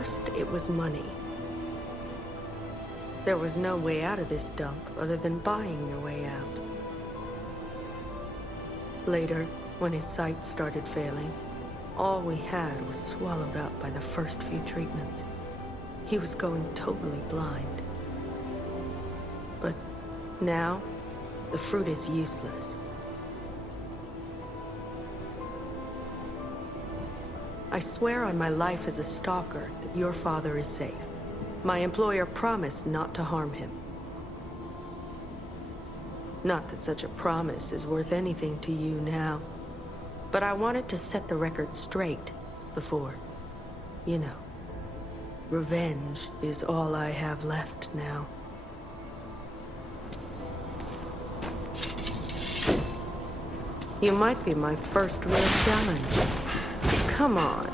first, it was money. There was no way out of this dump other than buying your way out. Later, when his sight started failing, all we had was swallowed up by the first few treatments. He was going totally blind. But now, the fruit is useless. I swear on my life as a stalker that your father is safe. My employer promised not to harm him. Not that such a promise is worth anything to you now, but I wanted to set the record straight before, you know. Revenge is all I have left now. You might be my first real challenge. Come on.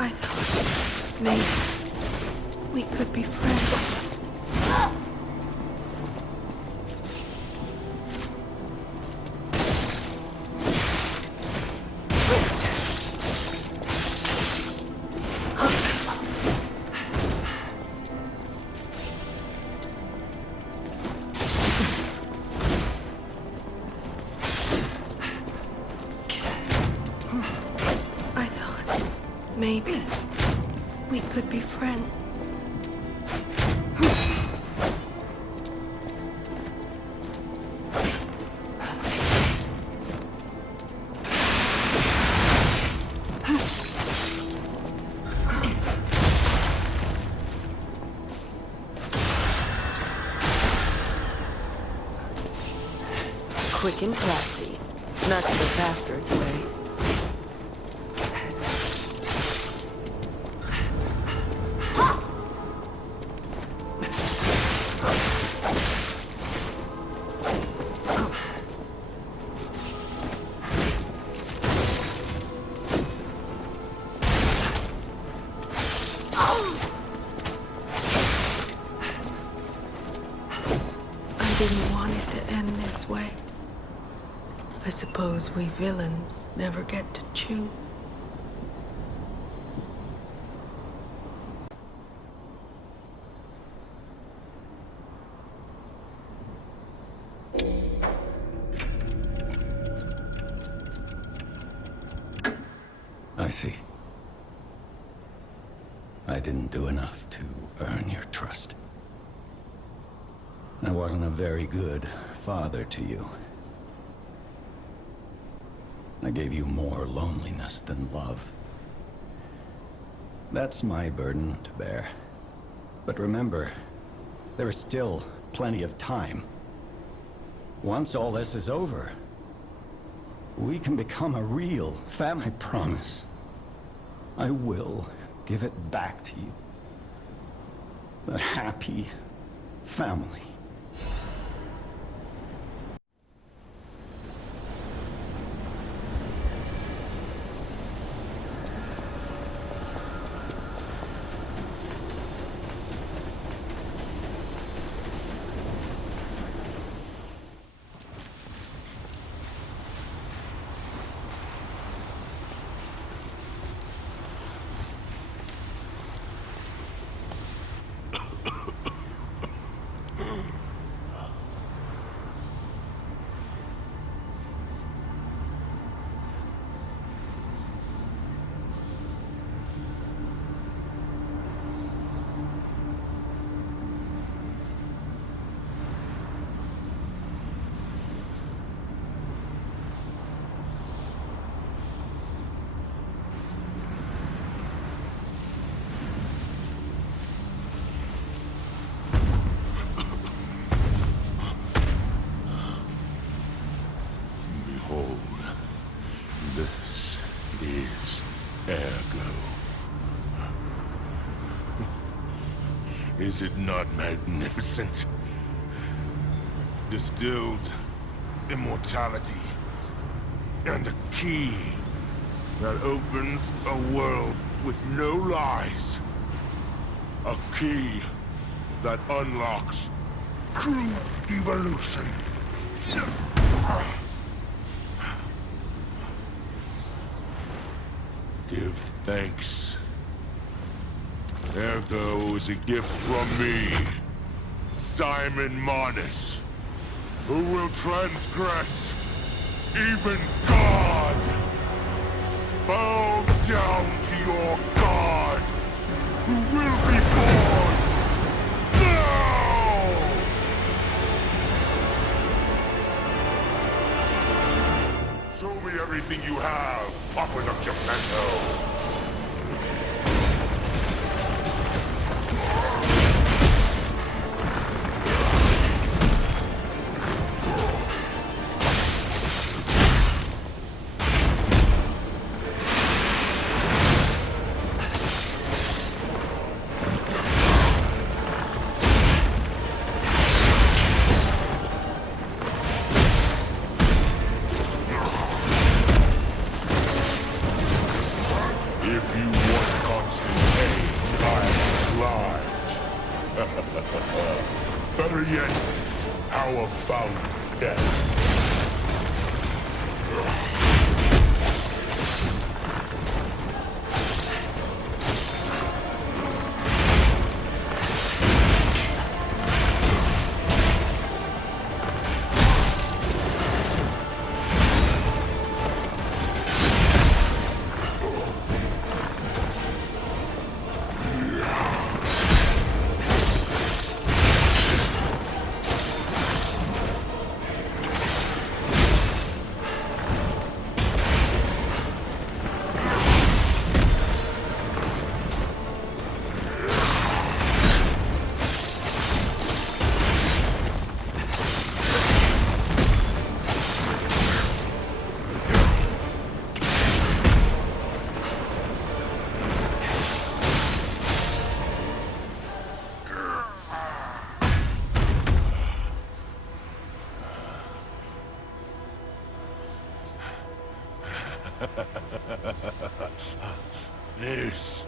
I thought maybe we could be friends. Maybe we could be friends. Quick and classy. Not the bastard's way. I didn't want it to end this way. I suppose we villains never get to choose. I see. I didn't do enough to earn your trust. I wasn't a very good father to you. I gave you more loneliness than love. That's my burden to bear. But remember, there is still plenty of time. Once all this is over, we can become a real family. I promise. I will give it back to you. A happy family. This is ergo. Is it not magnificent? Distilled immortality. And a key that opens a world with no lies. A key that unlocks true evolution. Give thanks. Ergo is a gift from me, Simon Manus, who will transgress even God. Bow down to your God, who will be born now! Show me everything you have, Papa of Geppetto. If you want constant pain, I oblige. Better yet, how about death? This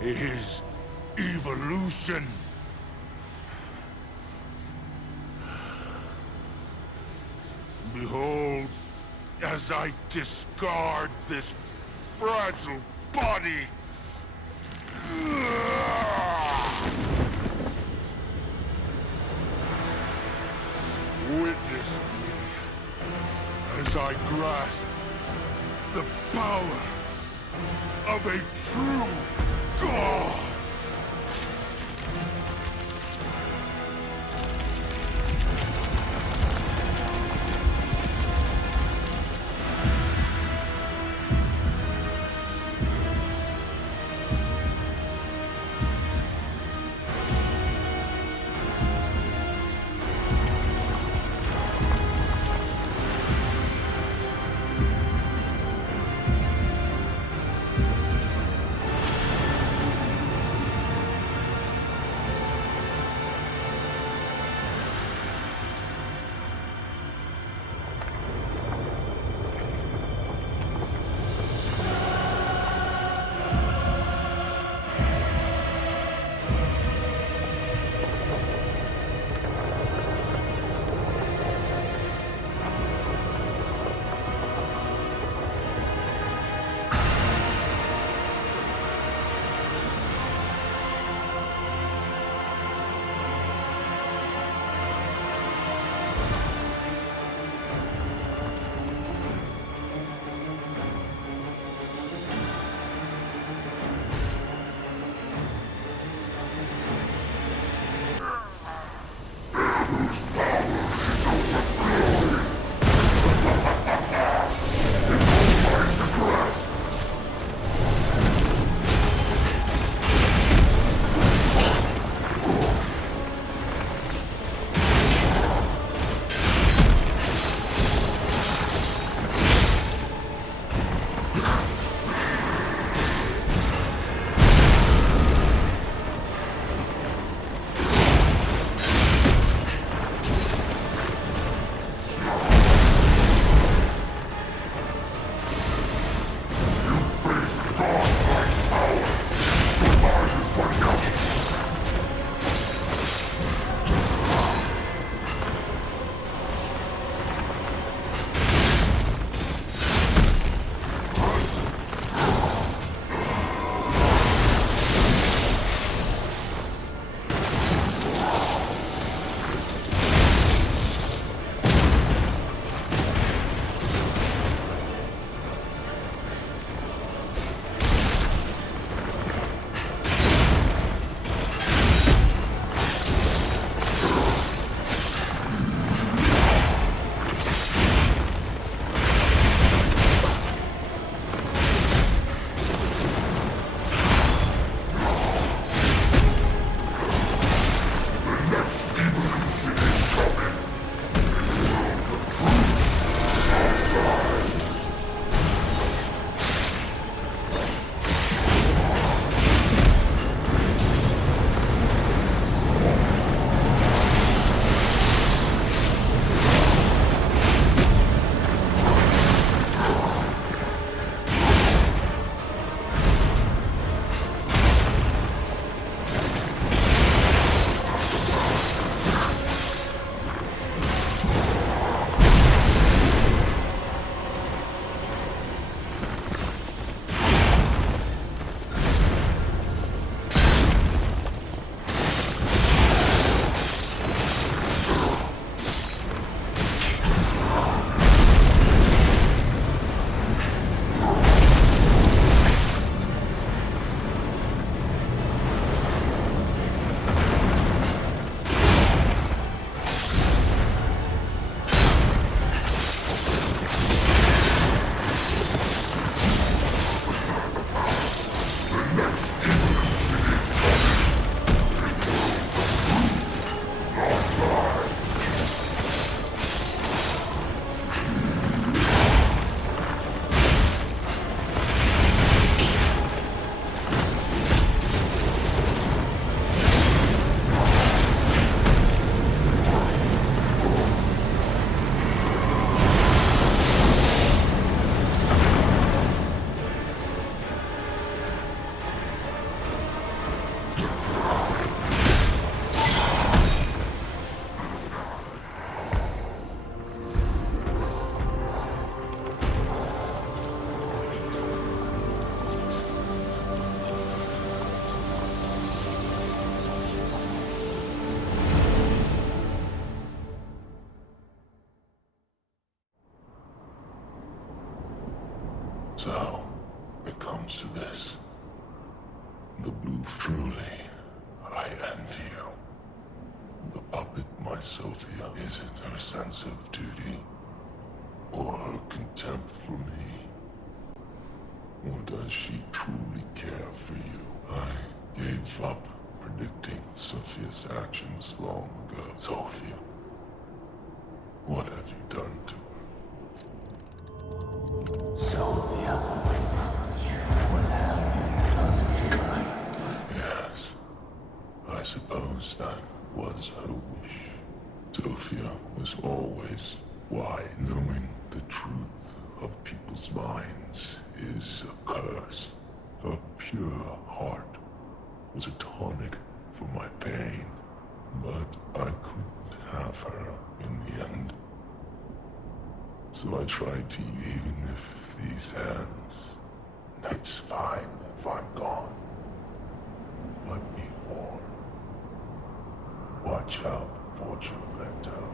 is evolution. Behold, as I discard this fragile body. Witness me as I grasp the power of a true God. So, it comes to this. The blue truly, I envy you. The puppet, my Sophia, isn't her sense of duty, or her contempt for me. Or does she truly care for you? I gave up predicting Sophia's actions long ago. Sophia, what have you done to her? Sylvia. What have you done to her? Yes, I suppose that was her wish. Sophia was always why knowing the truth of people's minds is a curse. Her pure heart was a tonic for my pain, but I couldn't have her in the end. So I tried to, even if these hands. It's fine if I'm gone. But be warned. Watch out for Geppetto.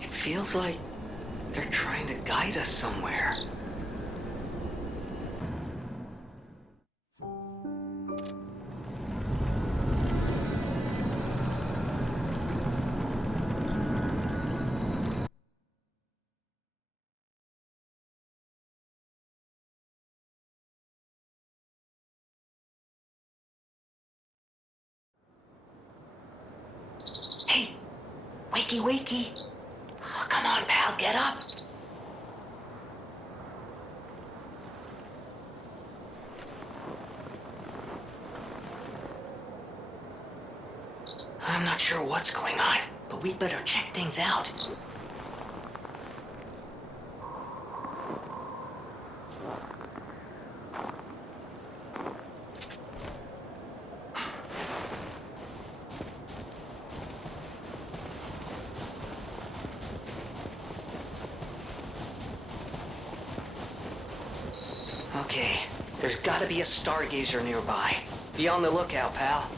It feels like they're trying to guide us somewhere. Hey, wakey wakey. Oh, come on, pal, get up. I'm not sure what's going on, but we'd better check things out. Okay, there's gotta be a stargazer nearby. Be on the lookout, pal.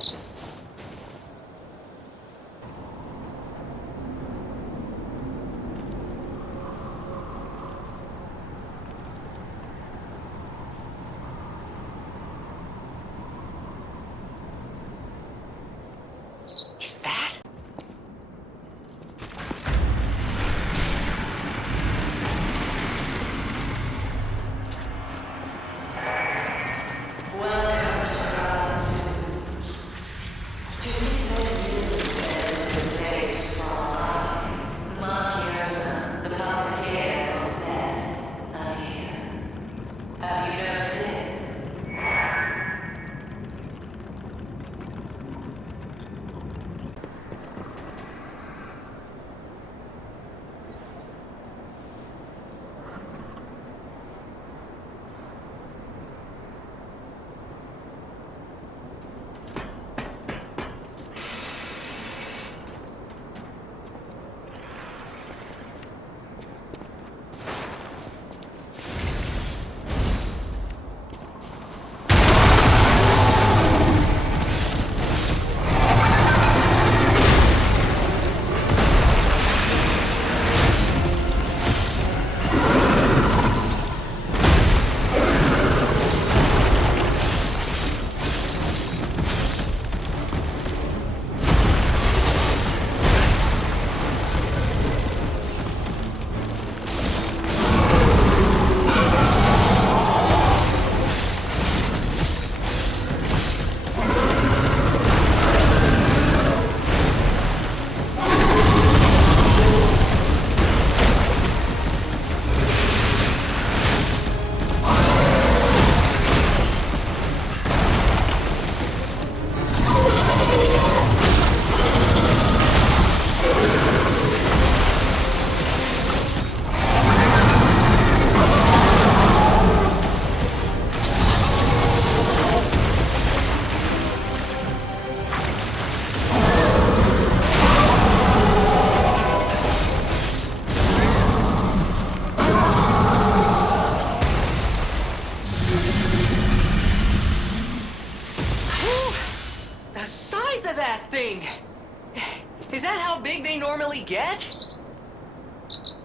Is that?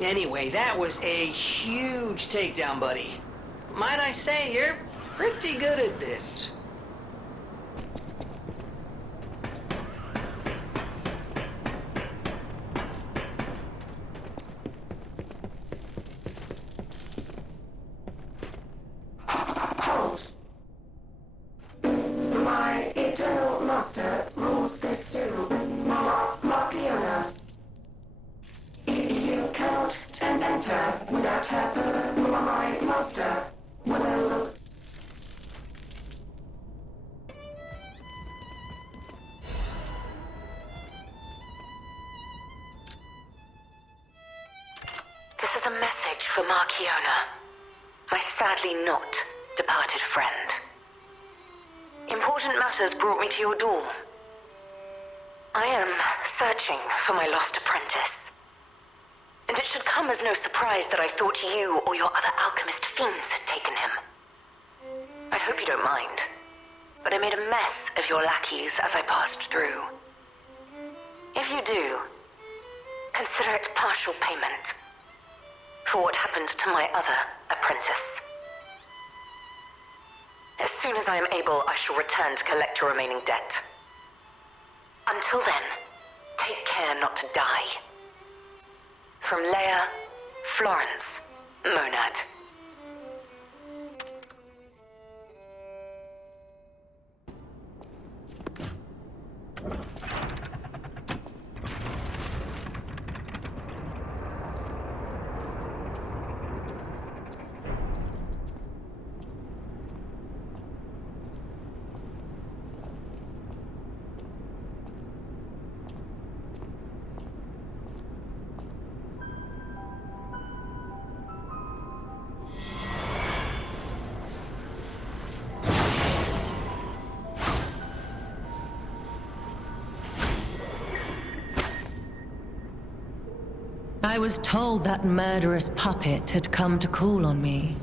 Anyway, that was a huge takedown, buddy. Might I say, you're pretty good at this. My eternal master rules this stone, Markiana. You cannot enter without her. My master will... This is a message for Markiona, my sadly not departed friend. Important matters brought me to your door. I am searching for my lost apprentice. And it should come as no surprise that I thought you or your other alchemist fiends had taken him. I hope you don't mind, but I made a mess of your lackeys as I passed through. If you do, consider it partial payment for what happened to my other apprentice. As soon as I am able, I shall return to collect your remaining debt. Until then, take care not to die. From Leia, Florence, Monad. I was told that murderous puppet had come to call on me.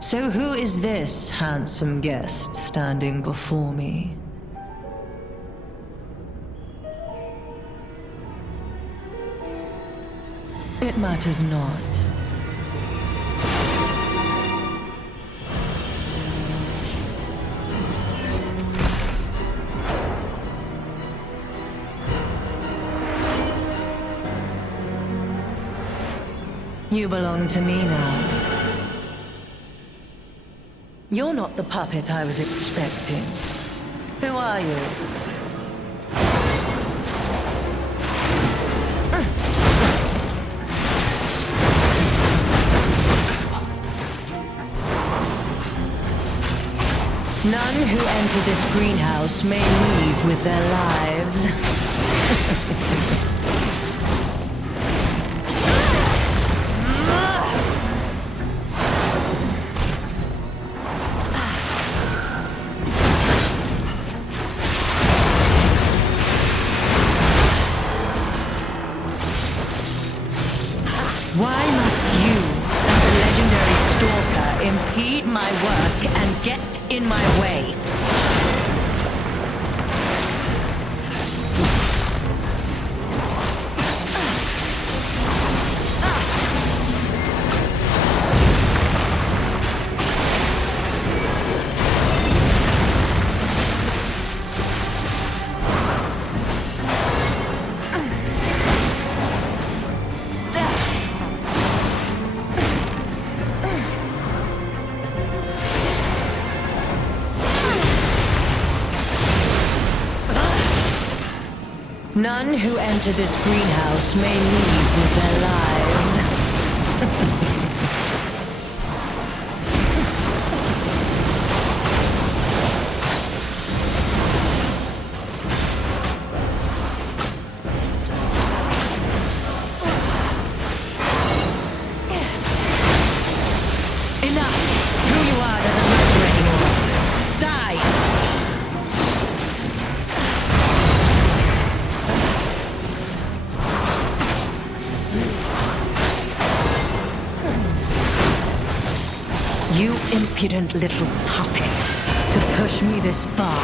So who is this handsome guest standing before me? It matters not. You belong to me now. You're not the puppet I was expecting. Who are you? None who enter this greenhouse may leave with their lives. Why must you and the legendary stalker impede my work and get in my way? None who enter this greenhouse may leave with their lives. Enough! Who you are doesn't matter anymore. Die! You impudent little puppet, to push me this far.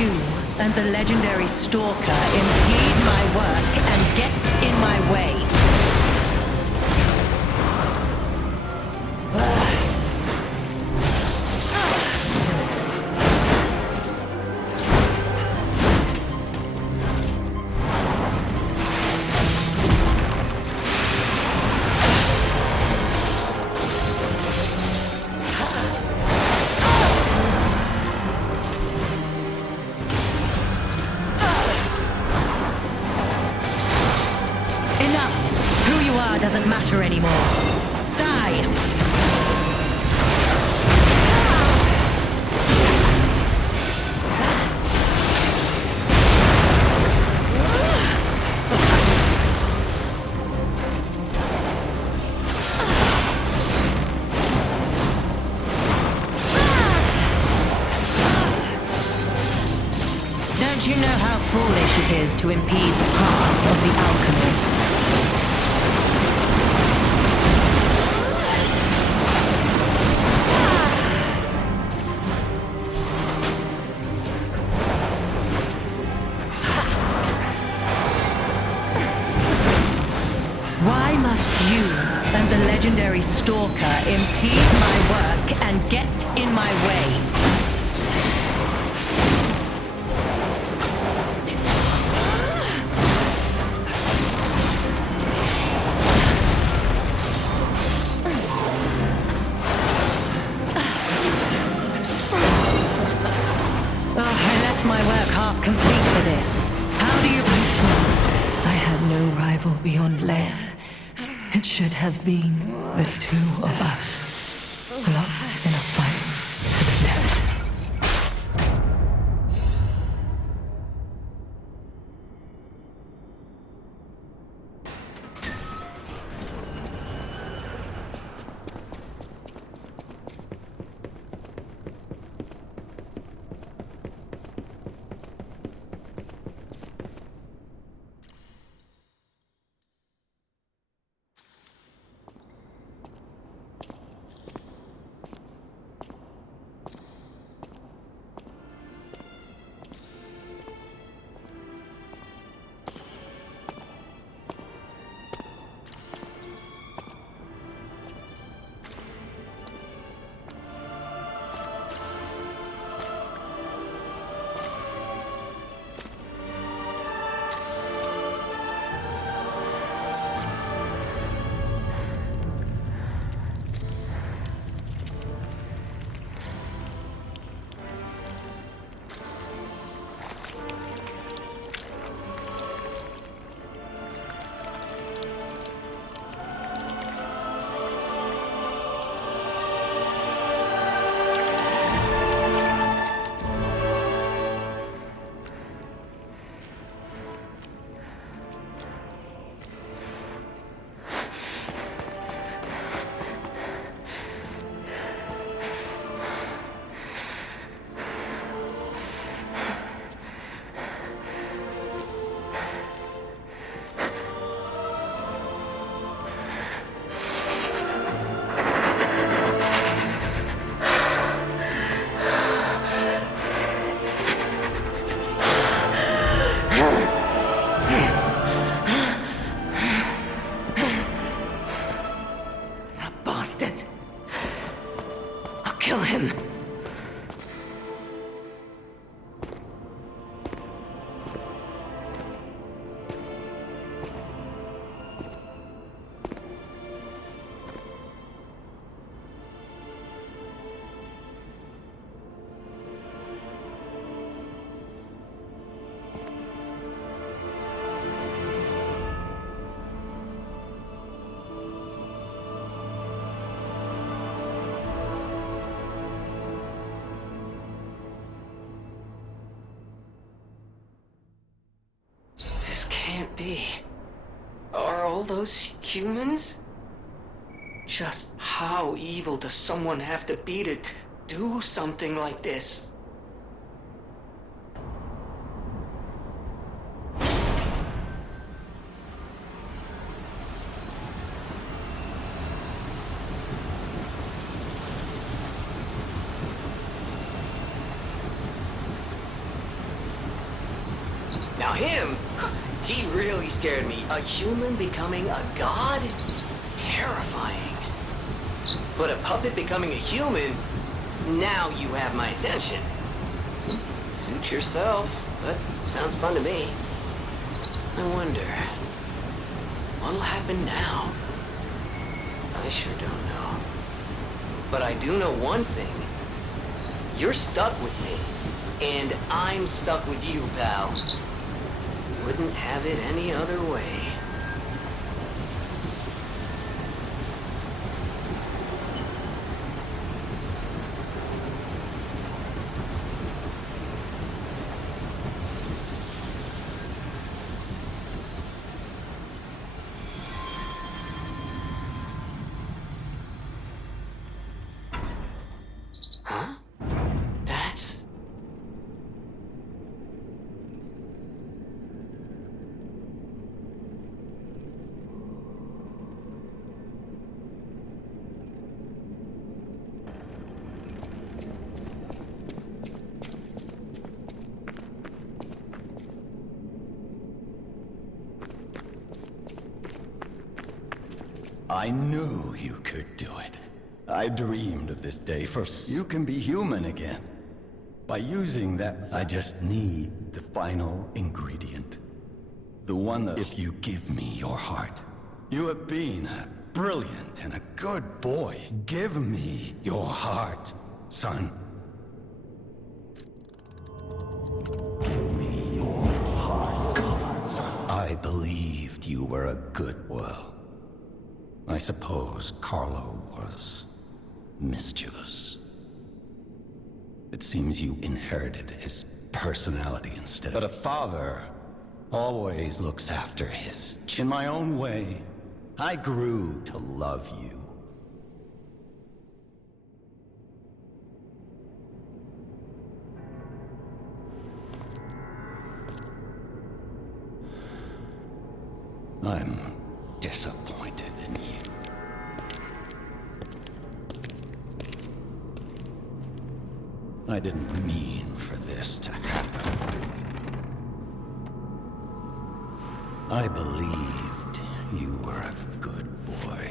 you and the legendary Stalker impede my work and get in my way? Doesn't matter anymore. Die! Don't you know how foolish it is to impede the path of the alchemists? Why must you and the legendary Stalker impede my work and get in my way? I left my work half complete for this. How do you... I had no rival beyond Leia. It should have been the two of us, locked in a fight to the death. Kill him. Can't be. Are all those humans? Just how evil does someone have to be to do something like this? Now him, he really scared me. A human becoming a god? Terrifying. But a puppet becoming a human? Now you have my attention. Suit yourself, but sounds fun to me. I wonder, what'll happen now? I sure don't know. But I do know one thing. You're stuck with me, and I'm stuck with you, pal. Wouldn't have it any other way. Huh? That's... I knew you could do it. I dreamed of this day for you can be human again. By using that, I just need the final ingredient. The one that if you give me your heart. You have been a brilliant and a good boy. Give me your heart, son. Give me your heart, son. I believed you were a good, well, I suppose Carlo was mischievous. It seems you inherited his personality instead. But a father always looks after his. In my own way, I grew to love you. I'm disappointed in you. I didn't mean for this to happen. I believed you were a good boy.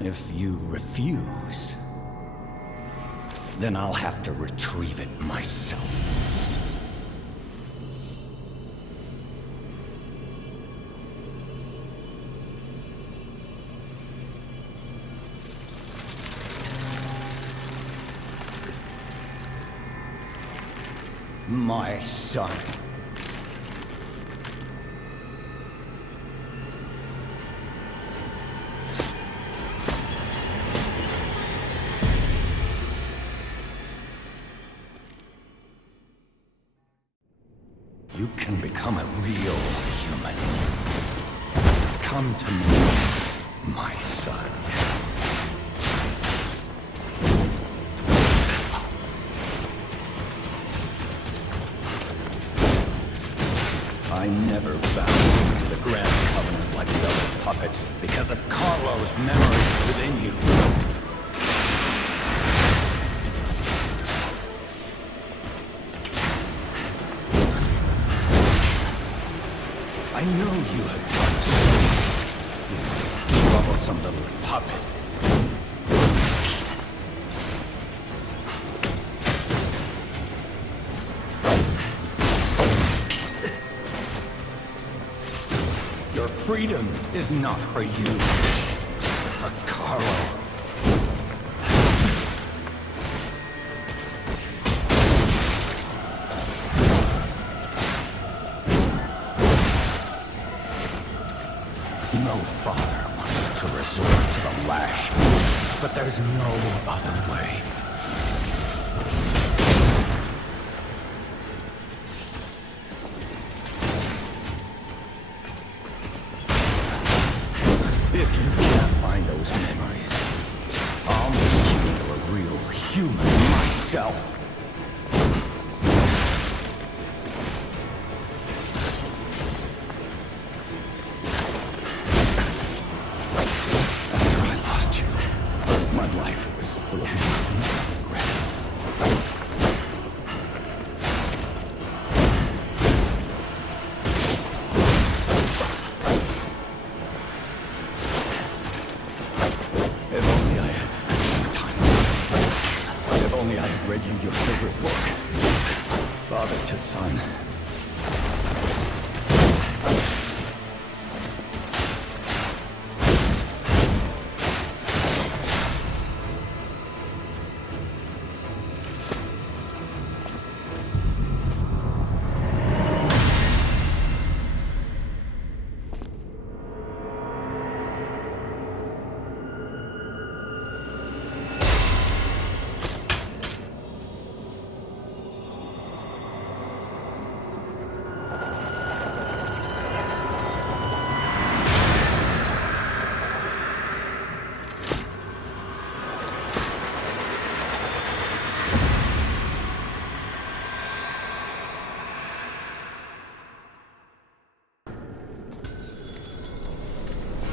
If you refuse, then I'll have to retrieve it myself. My son. You can become a real human. Come to me, my son. I never bowed to the Grand Covenant like the other puppets because of Carlo's memories within you. I know you have done so. You troublesome little puppet. Your freedom is not for you, but for Carlo. No father wants to resort to the lash, but there's no other way. If you can't find those memories, I'll make you into a real human myself. After I lost you, my life was full of nothing. read you your favorite book. Father to son.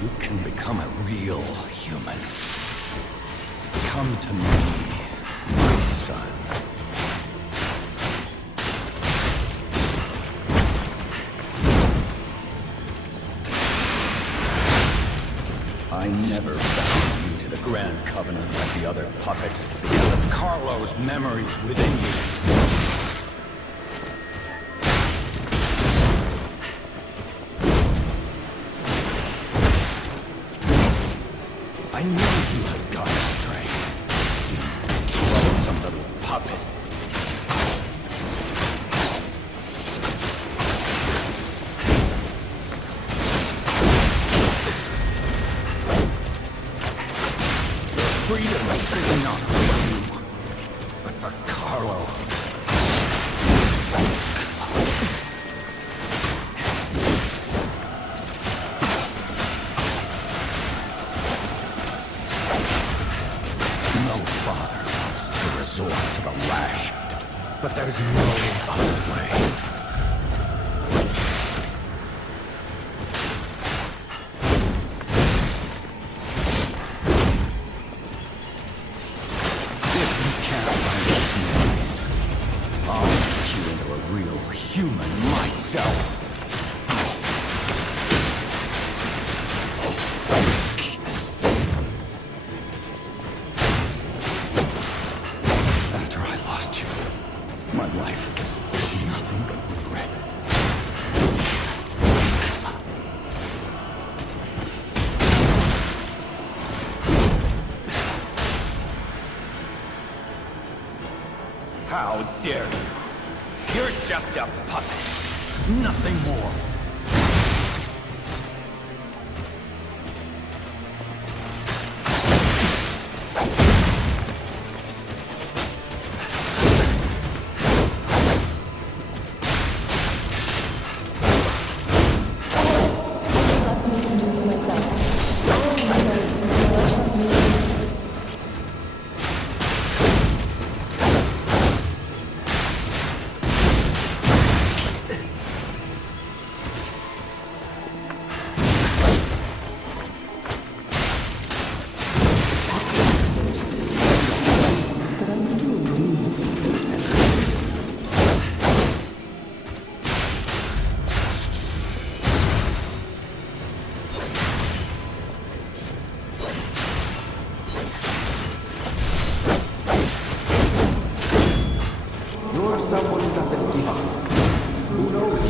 You can become a real human. Come to me, my son. I never bound you to the Grand Covenant like the other puppets because of Carlo's memories within you. I knew you had gone astray. You troublesome little puppet. Freedom is not for you, but for Carlo. No father wants to resort to the lash, but there's no other way. If you can't find those memories, I'll make you into a real human myself. After I lost you, my life was nothing but regret. How dare you? You're just a puppet, nothing more. You're someone who doesn't give up. Who knows?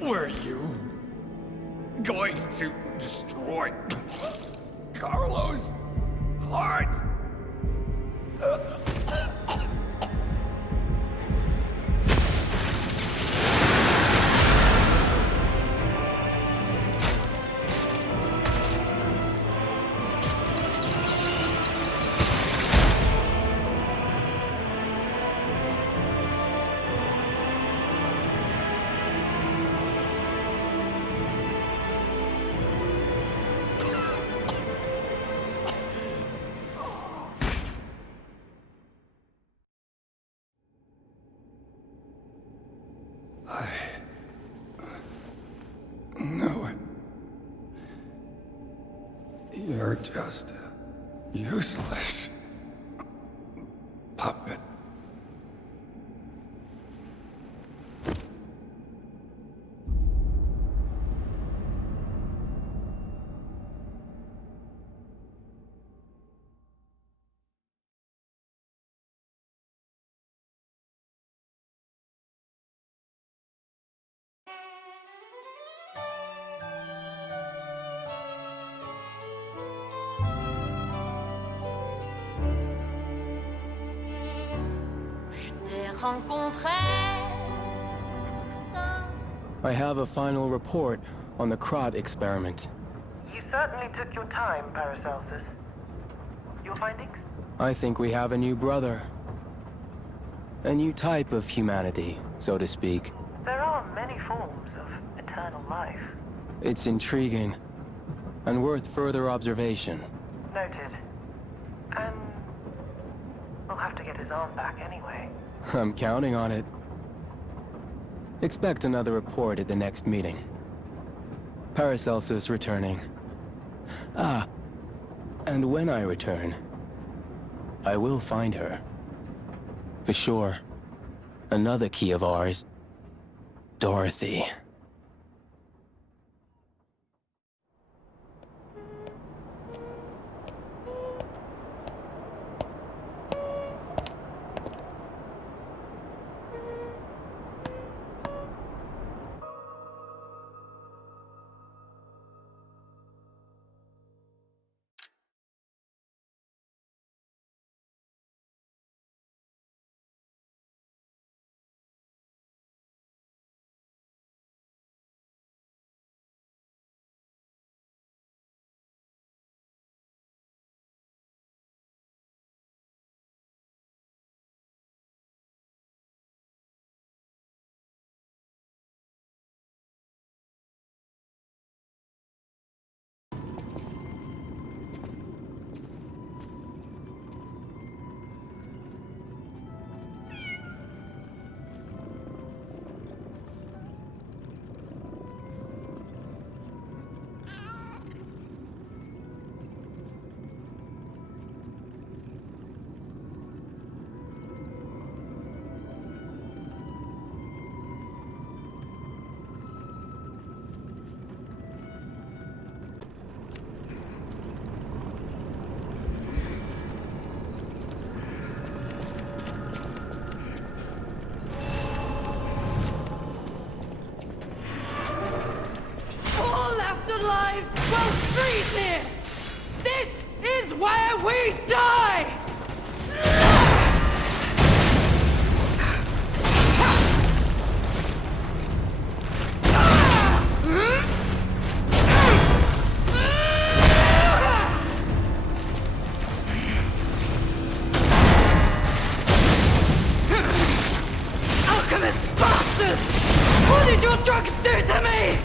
Were you going to destroy Carlos' heart? No. You're just a useless puppet. I have a final report on the Krot experiment. You certainly took your time, Paracelsus. Your findings? I think we have a new brother. A new type of humanity, so to speak. There are many forms of eternal life. It's intriguing, and worth further observation. Noted. And we'll have to get his arm back anyway. I'm counting on it. Expect another report at the next meeting. Paracelsus returning. Ah, and when I return, I will find her. For sure. Another key of ours. Dorothy. Alive will freeze here! This is where we die! Alchemist bastards! What did your drugs do to me?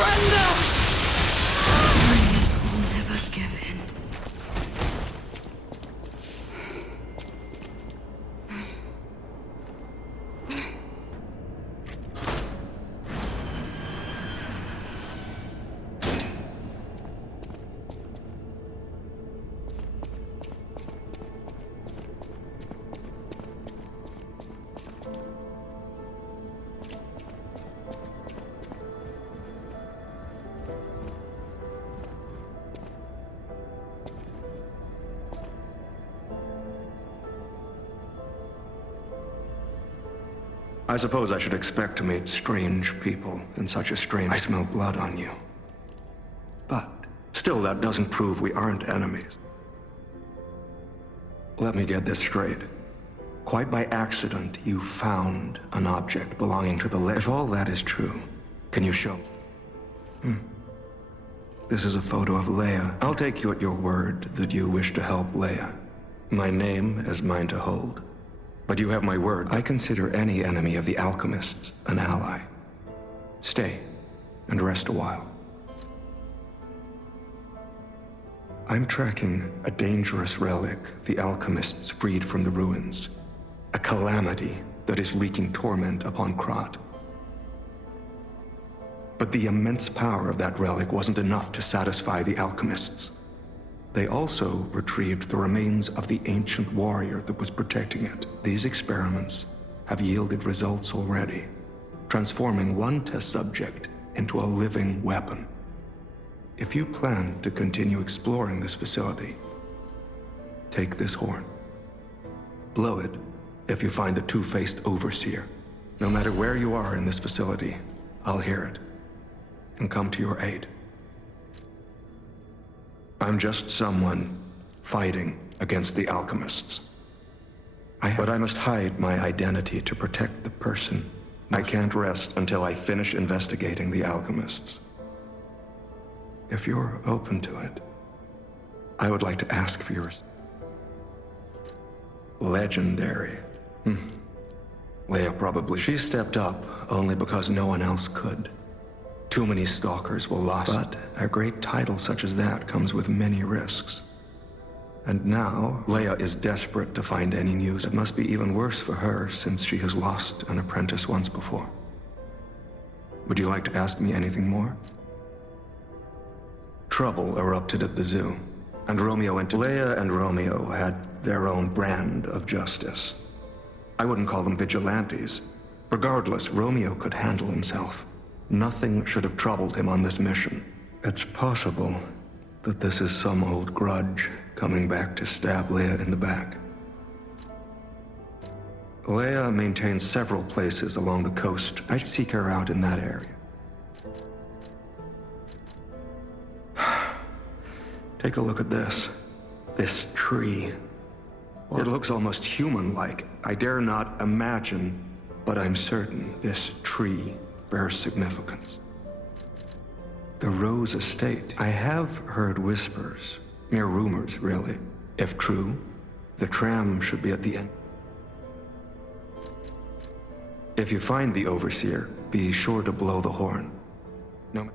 surrender! I will never give in. I suppose I should expect to meet strange people in such a strange... I smell blood on you. But still, that doesn't prove we aren't enemies. Let me get this straight. Quite by accident, you found an object belonging to the Leia. If all that is true, can you show me? This is a photo of Leia. I'll take you at your word that you wish to help Leia. My name is mine to hold. But you have my word. I consider any enemy of the alchemists an ally. Stay and rest a while. I'm tracking a dangerous relic the alchemists freed from the ruins. A calamity that is wreaking torment upon Krat. But the immense power of that relic wasn't enough to satisfy the alchemists. They also retrieved the remains of the ancient warrior that was protecting it. These experiments have yielded results already, transforming one test subject into a living weapon. If you plan to continue exploring this facility, take this horn. Blow it if you find the two-faced overseer. No matter where you are in this facility, I'll hear it and come to your aid. I'm just someone fighting against the alchemists. But I must hide my identity to protect the person. I can't rest until I finish investigating the alchemists. If you're open to it, I would like to ask for yours. Legendary. Leia probably. She stepped up only because no one else could. Too many stalkers were lost. But a great title such as that comes with many risks. And now, Leia is desperate to find any news. It must be even worse for her since she has lost an apprentice once before. Would you like to ask me anything more? Trouble erupted at the zoo, and Romeo and Leia and Romeo had their own brand of justice. I wouldn't call them vigilantes. Regardless, Romeo could handle himself. Nothing should have troubled him on this mission. It's possible that this is some old grudge coming back to stab Leia in the back. Leia maintains several places along the coast. I'd seek her out in that area. Take a look at this. This tree. It looks almost human-like. I dare not imagine, but I'm certain this tree bears significance. The Rose Estate. I have heard whispers, mere rumors, really. If true, the tram should be at the end. If you find the Overseer, be sure to blow the horn. No.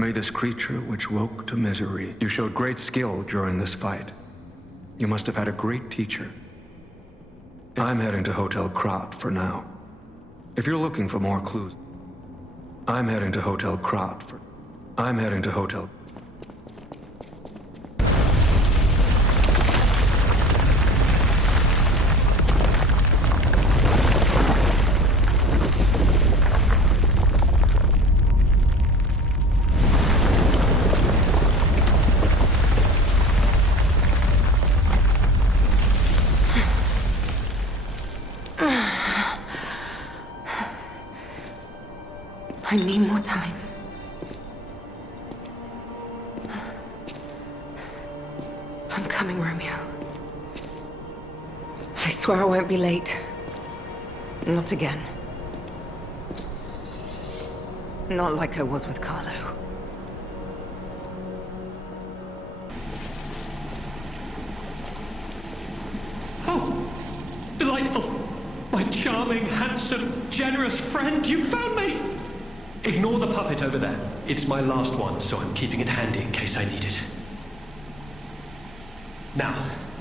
May this creature which woke to misery. You showed great skill during this fight. You must have had a great teacher. I'm heading to Hotel Krat for now. If you're looking for more clues, I'm heading to Hotel Krat for... I'm heading to Hotel... I need more time. I'm coming, Romeo. I swear I won't be late. Not again. Not like I was with Carlo. Oh, delightful. My charming, handsome, generous friend, you found me! Ignore the puppet over there. It's my last one, so I'm keeping it handy in case I need it. Now,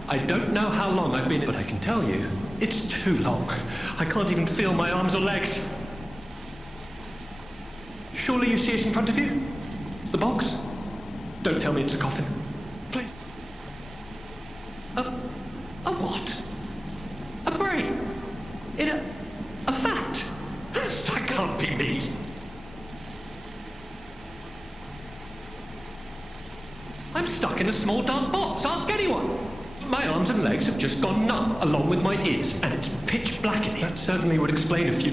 I don't know how long I've been, but I can tell you, it's too long. I can't even feel my arms or legs. Surely you see it in front of you? The box? Don't tell me it's a coffin. Please. A what? A brain? In a vat? That can't be me. I'm stuck in a small dark box. Ask anyone. My arms and legs have just gone numb, along with my ears, and it's pitch black in here. That certainly would explain a few...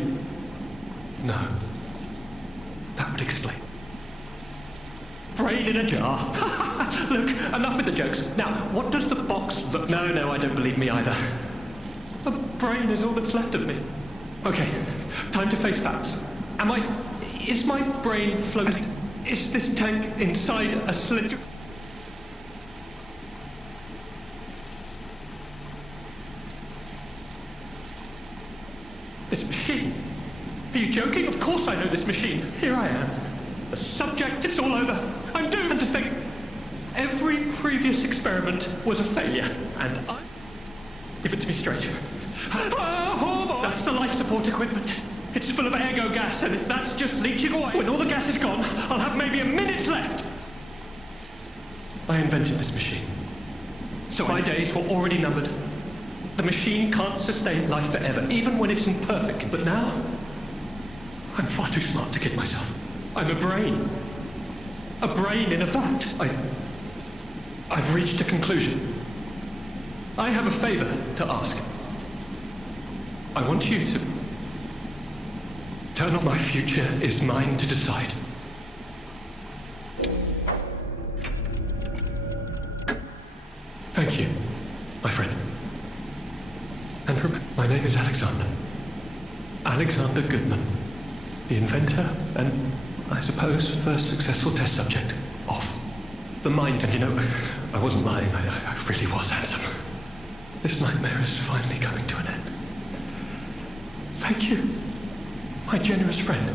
No. That would explain... Brain in a jar. Look, enough with the jokes. Now, what does the box look... No, I don't believe me either. A brain is all that's left of me. Okay, time to face facts. Is my brain floating? Is this tank inside a slit... This machine? Are you joking? Of course I know this machine. Here I am. The subject is all over. I'm doomed. And to think, every previous experiment was a failure. And I... Give it to me straight. That's the life support equipment. It's full of ergo gas, and if that's just leaching away, when all the gas is gone, I'll have maybe a minute left. I invented this machine. So my days were already numbered. The machine can't sustain life forever, even when it's imperfect. But now, I'm far too smart to kid myself. I'm a brain. A brain in a vat. I've reached a conclusion. I have a favor to ask. I want you to turn on my future is mine to decide. Thank you, my friend. And remember, my name is Alexander. Alexander Goodman. The inventor and, I suppose, first successful test subject of the mind. And you know, I wasn't lying. I really was handsome. This nightmare is finally coming to an end. Thank you, my generous friend.